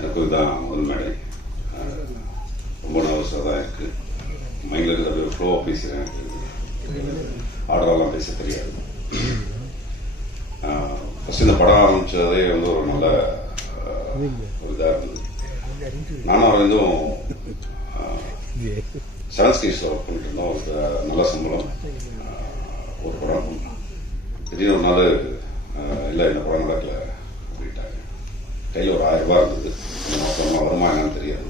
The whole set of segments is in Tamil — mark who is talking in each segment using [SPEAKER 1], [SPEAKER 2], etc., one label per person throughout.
[SPEAKER 1] எனக்கு எனக்கும் இதுதான் முதல் மேடை. ரொம்ப நர்வஸாக தான் இருக்கு. மைண்டில் இருக்கிற அப்படியே ஃப்ளோவாக பேசுகிறேன் ஆர்டரெல்லாம் பேச தெரியாது. ஃபஸ்ட் இந்த படம் ஆரம்பித்ததே வந்து ஒரு நல்ல ஒரு இதாக இருந்தது. நானும் அரவிந்தும் செவன் ஸ்டேஜ் ஒர்க் பண்ணிட்டு இருந்தோம். ஒரு நல்ல சம்பளம். ஒரு படம் திடீர்னு ஒரு நாள் இல்லை இந்த படம் நடக்கல. அப்படின்ட்டாங்க கையில் ஒரு ஆயிரம் ரூபாய் இருந்தது இந்த மாதம் வருமா என்னன்னு தெரியாது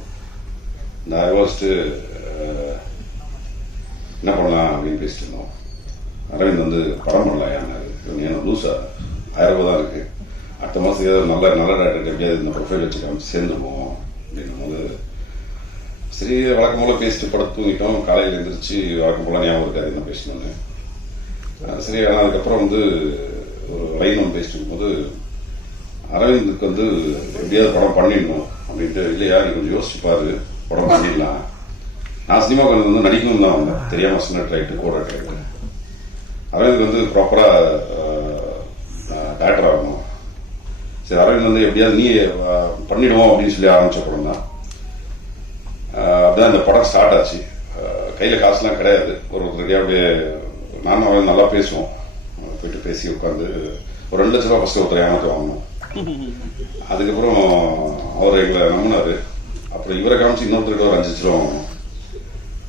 [SPEAKER 1] இந்த ஆயிரம் வச்சுட்டு என்ன பண்ணலாம் அப்படின்னு பேசிட்டு இருந்தோம் அரவிந்த் வந்து படம் பண்ணலாம் யாரு நீ என்ன ஆயிரம் ரூபா தான் இருக்கு அடுத்த மாதம் ஏதோ நல்ல நல்ல டேரக்டர் எப்படியாவது இந்த ப்ரொஃபைல் வச்சு காமிச்சு சேர்ந்துருவோம் அப்படின்னும் போது சரி வழக்கம் போல பேசிட்டு படம் தூங்கிட்டோம் காலையில் எழுந்திரிச்சு வழக்கம் போல ஞாபகம் இருக்காது என்ன பேசணும்னு சரி ஆனால் அதுக்கப்புறம் வந்து ஒரு லைன் ஒன்று பேசிட்டு இருக்கும்போது அரவிந்துக்கு வந்து எப்படியாவது படம் பண்ணிடணும் அப்படின்ட்டு இல்லையா நீ கொஞ்சம் யோசிச்சு பாரு உடம்பு சரியில்லாம் நான் சினிமாவுக்கு வந்து நடிக்கணும் தான் வந்தேன். தெரியாம சின்ன ரைட்டு கூட ரைட்டு அரவிந்த் வந்து ப்ராப்பரா டேரக்டர் ஆகணும். சரி அரவிந்த் வந்து எப்படியாவது நீ பண்ணிடுவோம் அப்படின்னு சொல்லி ஆரம்பிச்ச படம் தான். அப்படிதான் இந்த படம் ஸ்டார்ட் ஆச்சு. அஹ், கையில காசுலாம் கிடையாது. ஒரு ஒருத்தருக்கே அப்படியே நானும் அவன் நல்லா பேசுவோம். போயிட்டு பேசி உட்காந்து ஒரு ரெண்டு லட்ச ரூபா ஃபர்ஸ்ட் ஒருத்தர் ஏமாத்தி வாங்கணும். அதுக்கப்புறம் அவர் எங்களை நம்பினாரு. அப்புறம் இவரை காமிச்சு இன்னொருத்தருக்கு ஒரு அஞ்சு லட்ச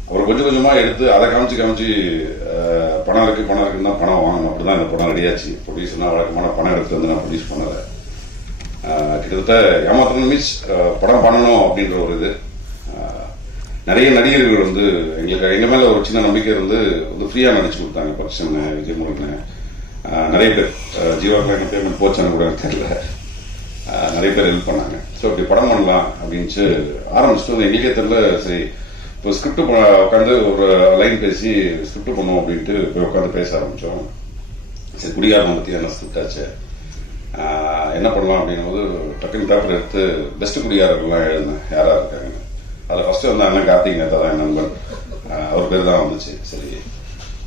[SPEAKER 1] அப்புறம் கொஞ்சம் கொஞ்சமா எடுத்து அதை காமிச்சு காமிச்சு பணம் இருக்கு பணம் இருக்குன்னு தான் பணம் வாங்கணும். அப்படிதான் இந்த பணம் ரெடியாச்சு ப்ரொடியூசர்னா வழக்கமான பணம் எடுத்து வந்து நான் ப்ரொடியூஸ் பண்ணல. கிட்டத்தட்ட ஏமாத்தணும் மீன்ஸ் படம் பண்ணணும் அப்படின்ற ஒரு இது. நிறைய நடிகர்கள் வந்து எங்களுக்கு எங்க மேல ஒரு சின்ன நம்பிக்கை இருந்து வந்து ஃப்ரீயா நடிச்சு கொடுத்தாங்க. பக்ஷன் விஜய் முருகன். நிறைய பேர். ஜீவா ஜீவாக்கு பேமெண்ட் போச்சான்னு கூட எனக்கு தெரியல. நிறைய பேர் ஹெல்ப் பண்ணாங்க. ஸோ இப்படி படம் பண்ணலாம் அப்படின்ட்டு ஆரம்பிச்சுட்டு எங்களுக்கே தெரியல சரி இப்போ ஸ்கிரிப்ட் உட்காந்து ஒரு லைன் பேசி ஸ்கிரிப்ட் பண்ணுவோம் அப்படின்ட்டு போய் உட்காந்து பேச ஆரம்பித்தோம் சரி குடிகாரனை பற்றி என்ன ஸ்கிரிப்ட் ஆச்சு? என்ன பண்ணலாம் அப்படின்னும் போது டக்குனு பேப்பர் எடுத்து பெஸ்ட் குடிகாரர்கள்லாம் எழுதினேன் யாராக இருக்காங்க? அதில் ஃபஸ்ட்டு வந்து அண்ணன் கார்த்திக் நேதா தான் என் நண்பன் அவர் பேர் தான் வந்துச்சு. சரி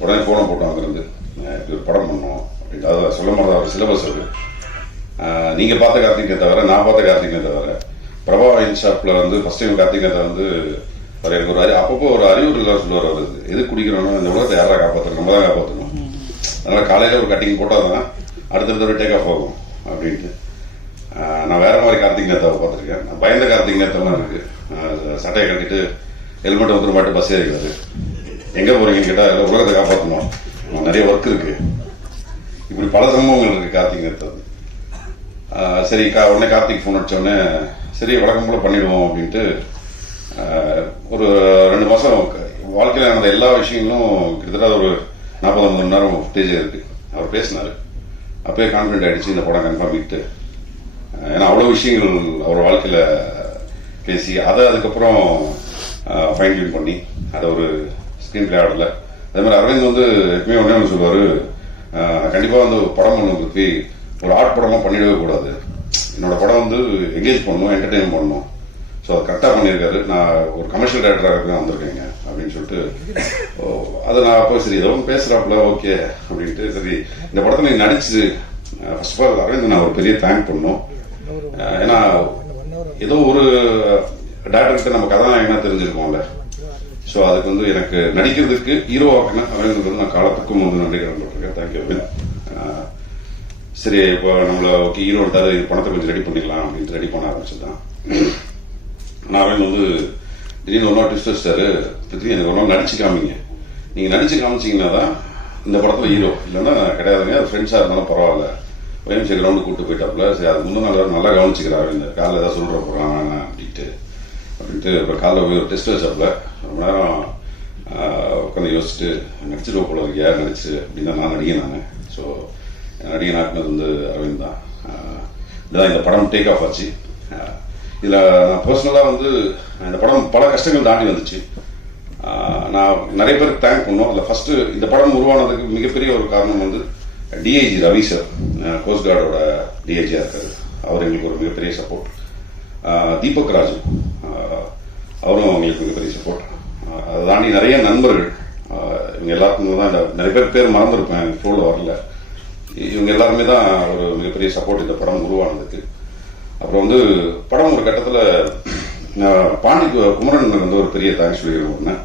[SPEAKER 1] உடனே ஃபோனை போட்டோம் அங்கேருந்து இப்படி ஒரு படம் பண்ணோம் அப்படின்ட்டு. அதில் சொல்ல மாதிரி அவர் சிலபஸ் இருக்குது நீங்கள் நீங்க பார்த்த கார்த்திகை தவிர நான் பார்த்த கார்த்திகை தவிர பிரபா வைன் ஷாப்ல வந்து ஃபர்ஸ்ட் டைம் கார்த்திகை வந்து அவர் எனக்கு ஒரு அறி அப்பப்போ ஒரு அறிவுரை சொல்லுவார் அவர். எது குடிக்கிறோம்னா இந்த உலகத்தை யாரா காப்பாற்றணும் நம்ம தான் காப்பாற்றணும் அதனால காலையில ஒரு கட்டிங் போட்டால் தான் அடுத்தடுத்த ஒரு டேக் ஆஃப் ஆகும் அப்படின்ட்டு. நான் வேற மாதிரி கார்த்திக் நேத்தாவை பார்த்துருக்கேன். நான் பயந்த கார்த்திக் நேத்தாலாம் இருக்கு. சட்டையை கட்டிட்டு ஹெல்மெட் வந்து மாட்டு பஸ் ஏறிக்கிறது எங்க போறீங்கன்னு கேட்டால் உலகத்தை காப்பாற்றணும் நிறைய ஒர்க் இருக்கு. இப்படி பல சம்பவங்கள் இருக்கு கார்த்திக் நேத்தா சரி கா உடனே கார்த்திக் ஃபோன் அடித்தோடனே சரி வழக்கம் கூட பண்ணிவிடுவோம் அப்படின்ட்டு ஒரு ரெண்டு மாதம் வாழ்க்கையில் நடந்த எல்லா விஷயங்களும் கிட்டத்தட்ட ஒரு நாற்பது மணி நேரம் ஃபுட்டேஜ் இருக்கு. அவர் பேசினார். அப்போயே கான்ஃபிடென்ட் ஆகிடுச்சு இந்த படம் கன்ஃபார்ம் விட்டு ஏன்னா அவ்வளோ விஷயங்கள் அவர் வாழ்க்கையில் பேசி அதை அதுக்கப்புறம் ஃபைன் டியூன் பண்ணி அதை ஒரு ஸ்க்ரீன் பிளே ஆடல அதே மாதிரி அரவிந்த் வந்து எப்பவுமே ஒன்றே ஒன்று சொல்லுவார் கண்டிப்பாக வந்து படம் ஒன்று பற்றி ஒரு ஆர்ட் படமாக பண்ணிடவே கூடாது. என்னோட படம் வந்து என்கேஜ் பண்ணணும் என்டர்டெயின் பண்ணணும். ஸோ அதை கரெக்டாக பண்ணியிருக்காரு. நான் ஒரு கமர்ஷியல் டேரக்டராக தான் வந்திருக்கேங்க அப்படின்னு சொல்லிட்டு ஓ, அதை நான் அப்போ சரி ஏதோ பேசுகிறாப்புல ஓகே அப்படின்ட்டு சரி இந்த படத்தில் நீ நடிச்சு ஃபர்ஸ்ட் ஆஃப் ஆல் அரவிந்த் நான் ஒரு பெரிய தேங்க் பண்ணணும் ஏன்னா ஏதோ ஒரு டேரக்டர்கிட்ட நம்ம கதாநாயகனா தெரிஞ்சிருக்கோம்ல. ஸோ அதுக்கு வந்து எனக்கு நடிக்கிறதுக்கு ஹீரோ ஆக்கின அரவிந்த் வந்து நான் காலத்துக்கும் வந்து நன்றி கடன் பட்டிருக்கேன். தேங்க்யூ அரவிந்த் சரி இப்போ நம்மள ஓகே ஹீரோ இது பணத்தை கொஞ்சம் ரெடி பண்ணிடலாம் அப்படின்ட்டு ரெடி பண்ண ஆரம்பிச்சுதான் நான் வந்து திடீர்னு ஒரு நாள் ட்விஸ்ட் வச்சிட்டாரு பித்ரி எனக்கு ஒரு நாள் நடிச்சு காமிங்க. நீங்க நடிச்சு காமிச்சீங்கன்னா தான் இந்த படத்துல ஹீரோ இல்லைன்னா கிடையாதுங்க அது ஃப்ரெண்ட்ஸாக இருந்தாலும் பரவாயில்ல. ஒய்எம்சி கிரவுண்டு கூப்பிட்டு போயிட்டாப்புல. சரி அது முந்தின நல்லா நல்லா கவனிச்சுக்கிறாரு. இந்த காலைல ஏதாவது சொல்ற போகிறான் வேணாம் அப்படின்ட்டு. அப்படின்ட்டு அப்புறம் காலைல போய் ஒரு டெஸ்ட் வச்சாப்புல ரொம்ப நேரம் உட்காந்து யோசிச்சுட்டு நடிச்சிருவோம் போல இருக்கியா நடிச்சு? அப்படின்னு தான் நான் நடிகை நான். ஸோ நடிகை ஆக்குனது வந்து அரவிந்த் தான். இதுதான் இந்த படம் டேக் ஆஃப் ஆச்சு. இதில் நான் பர்சனலாக வந்து இந்த படம் பல கஷ்டங்கள் தாண்டி வந்துச்சு. நான் நிறைய பேருக்கு தேங்க் பண்ணோம். அதில் ஃபஸ்ட்டு இந்த படம் உருவானதுக்கு மிகப்பெரிய ஒரு காரணம் வந்து டிஐஜி ரவி சார் கோஸ்ட் கார்டோட டிஐஜியாக இருக்காரு. அவர் எங்களுக்கு ஒரு மிகப்பெரிய சப்போர்ட் தீபக் ராஜு. அவரும் அவங்களுக்கு மிகப்பெரிய சப்போர்ட் அதை தாண்டி நிறைய நண்பர்கள். இவங்க எல்லாத்துக்கும் தான் இந்த நிறைய பேர் பேர் மறந்துருப்பேன். ஃபோனில் வரல இவங்க எல்லாருமே தான் ஒரு மிகப்பெரிய சப்போர்ட் இந்த படம் உருவானதுக்கு. அப்புறம் வந்து படம் ஒரு கட்டத்தில் பாண்டி குமரன் வந்து ஒரு பெரிய தேங்க்ஸ் சொல்லியிருக்கேன்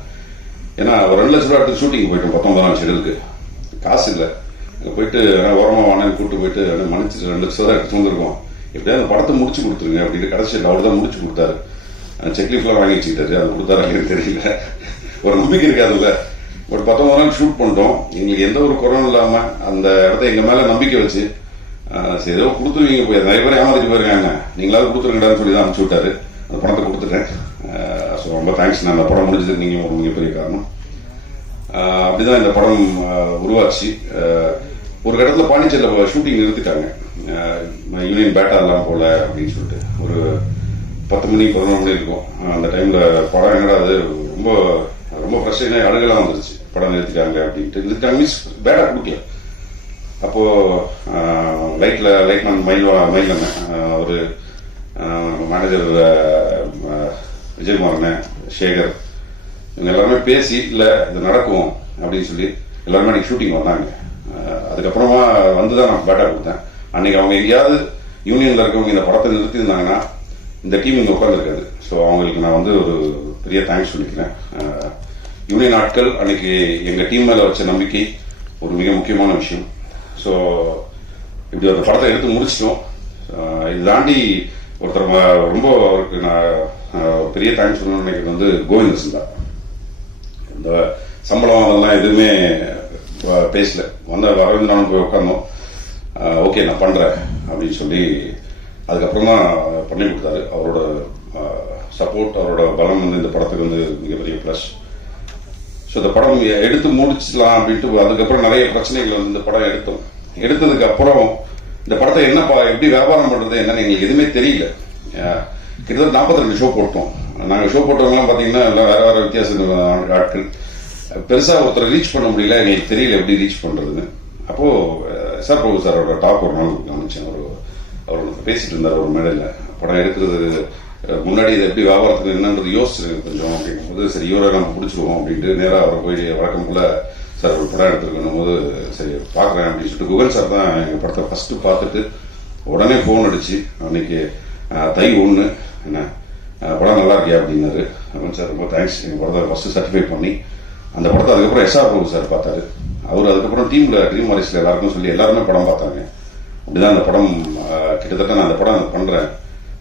[SPEAKER 1] ஏன்னா ஒரு ரெண்டு லட்ச ரூபா எடுத்து ஷூட்டிங் போயிட்டோம் பத்தொன்பதாம் ஷெடியூலுக்கு காசு இல்லை. அங்கே போயிட்டு அண்ணா, ஓரமா வானேன்னு கூப்பிட்டு போயிட்டு அண்ணா, மன்னிச்சு ரெண்டு லட்சம் தான் எடுத்து வந்திருக்கோம் எப்படியாவது அந்த படத்தை முடிச்சு கொடுத்துருங்க அப்படின்னு கடைசியில் அவர் தான் முடிச்சு கொடுத்தாரு. செக்லீஃப்லாம் வாங்கி வச்சுக்கிட்டாரு. அது கொடுத்தாரு அப்படின்னு தெரியல. ஒரு நம்பிக்கை இருக்காதுல்ல. ஒரு பத்தொன்பது நாள் ஷூட் பண்ணிட்டோம். எங்களுக்கு எந்த ஒரு குறையும் இல்லாம அந்த இடத்த எங்க மேல நம்பிக்கை வச்சு சரி ஏதோ கொடுத்துருவீங்க போய் நிறைய பேர் ஏமாத்திட்டு போயிருக்காங்க. நீங்களாவது கொடுத்துருங்கடான்னு சொல்லி தான் அனுப்பிச்சு விட்டாரு. அந்த பணத்தை கொடுத்துட்டேன். ஸோ ரொம்ப தேங்க்ஸ் நான் அந்த படம் முடிஞ்சது நீங்க ஒரு மிகப்பெரிய காரணம். அப்படிதான் இந்த படம் உருவாச்சு. ஒரு இடத்துல பாண்டிச்சேரியில் ஷூட்டிங் நிறுத்திட்டாங்க. யூனியன் பேட்டா எல்லாம் போல அப்படின்னு சொல்லிட்டு. ஒரு பத்து மணி பதினொன்று மணி இருக்கும். அந்த டைம்ல படம் என்னடா அது? ரொம்ப ரொம்ப பிரச்சனை அழுகலாம் வந்துருச்சு. படம் நிறுத்திட்டாங்க அப்படின்ட்டு. நிறுத்திட்டாங்க மீன்ஸ் பேட்டா கொடுக்கல. அப்போ லைட்ல லைட்மேன் மயில் மயில் ஒரு மேனேஜர் விஜயகுமார் சேகர் இவங்க எல்லாருமே பேசி இல்லை இது நடக்கும் அப்படின்னு சொல்லி எல்லாருமே அன்னைக்கு ஷூட்டிங் வந்தாங்க. அதுக்கப்புறமா வந்து தான் நான் பேட்டா கொடுத்தேன். அன்னைக்கு அவங்க எங்கேயாவது யூனியன்ல இருக்கவங்க இந்த படத்தை நிறுத்தியிருந்தாங்கன்னா இந்த டீம் இங்கே உட்காந்துருக்காது ஸோ அவங்களுக்கு நான் வந்து ஒரு பெரிய தேங்க்ஸ் சொல்லிக்கிறேன். இவ்வளோ யூனியன் ஆட்கள் அன்னைக்கு எங்கள் டீம் மேலே வச்ச நம்பிக்கை ஒரு மிக முக்கியமான விஷயம். ஸோ இப்படி ஒரு படத்தை எடுத்து முடிச்சிட்டோம். இது தாண்டி ஒருத்தர் ரொம்ப அவருக்கு நான் பெரிய தேங்க்ஸ் சொல்லணும்னு நினைக்கிறது வந்து கோவிந்தசன் தான். இந்த சம்பளம் அதெல்லாம் எதுவுமே பேசல. வந்த அரவிந்த் நானும் போய் உட்காந்தோம் ஓகே நான் பண்ணுறேன் அப்படின்னு சொல்லி அதுக்கப்புறம் தான் பண்ணி கொடுத்தாரு. அவரோட சப்போர்ட் அவரோட பலம் வந்து இந்த படத்துக்கு வந்து மிகப்பெரிய ப்ளஸ் ஸோ இந்த படம் எடுத்து முடிச்சிடலாம் அப்படின்ட்டு அதுக்கப்புறம் நிறைய பிரச்சனைகள் வந்து இந்த படம் எடுத்தோம். எடுத்ததுக்கு அப்புறம் இந்த படத்தை என்ன எப்படி வியாபாரம் பண்ணுறது என்னன்னு எங்களுக்கு எதுவுமே தெரியல. கிட்டத்தட்ட 42 ரெண்டு ஷோ போட்டோம். நாங்கள் ஷோ போட்டவங்கலாம் பார்த்தீங்கன்னா எல்லாம் வேற வேற வித்தியாச ஆட்கள். பெருசாக ஒருத்தர் ரீச் பண்ண முடியல எங்களுக்கு தெரியல எப்படி ரீச் பண்ணுறதுன்னு அப்போது சார் பிரபு சாரோட டாக் ஒரு நாள் கவனிச்சேன் ஒரு அவர் பேசிட்டு இருந்தார் ஒரு மேடையில். படம் எடுக்கிறது முன்னாடி இது எப்படி வியாபாரத்துக்கு என்னன்றது யோசிச்சிருக்கு கொஞ்சம். அப்படிங்கும்போது சரி இவரை நம்ம பிடிச்சிருவோம் அப்படின்ட்டு நேராக அவரை போய் வழக்கம் போல சார் ஒரு படம் எடுத்துருக்கணும் போது சரி பார்க்குறேன் அப்படின்னு சொல்லிட்டு குகன் சார் தான் எங்கள் படத்தை ஃபஸ்ட்டு பார்த்துட்டு உடனே ஃபோன் அடிச்சு அன்னைக்கு தை ஒன்று என்ன படம் நல்லா இருக்கியா? அப்படின்னாரு. அப்படின்னு சார் ரொம்ப தேங்க்ஸ் எங்கள் படத்தை ஃபஸ்ட்டு சர்டிஃபை பண்ணி அந்த படத்தை அதுக்கப்புறம் எஸ்ஆர் பிரபு சார் பார்த்தாரு. அவர் அதுக்கப்புறம் டீமில் ட்ரீம் வாரிஸில் எல்லாருக்கும் சொல்லி எல்லாருமே படம் பார்த்தாங்க. அப்படிதான் அந்த படம் கிட்டத்தட்ட நான் அந்த படம் பண்ணுறேன்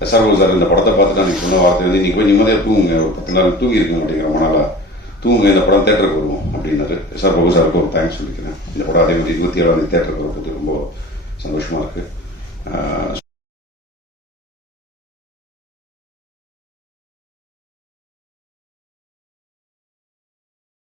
[SPEAKER 1] எஸ்ஆர் சார் இந்த படத்தை பார்த்துட்டு அன்னைக்கு சொன்ன வார்த்தை வந்து நீங்க போய் நிம்மதியாக தூங்குங்க. ஒரு பத்து நாள் தூங்கி இருக்க மாட்டேங்கிற மனாலா தூங்குங்க இந்த படம் தேட்டருக்கு வருவோம். அப்படின்னாரு எஸ்ஆர் பிரபு சாருக்கு ஒரு தேங்க்ஸ் சொல்லிக்கிறேன். இந்த படம் அதே மாதிரி இருபத்தி ஏழாம் தேட்டருக்கு வரப்போது ரொம்ப சந்தோஷமா இருக்கு.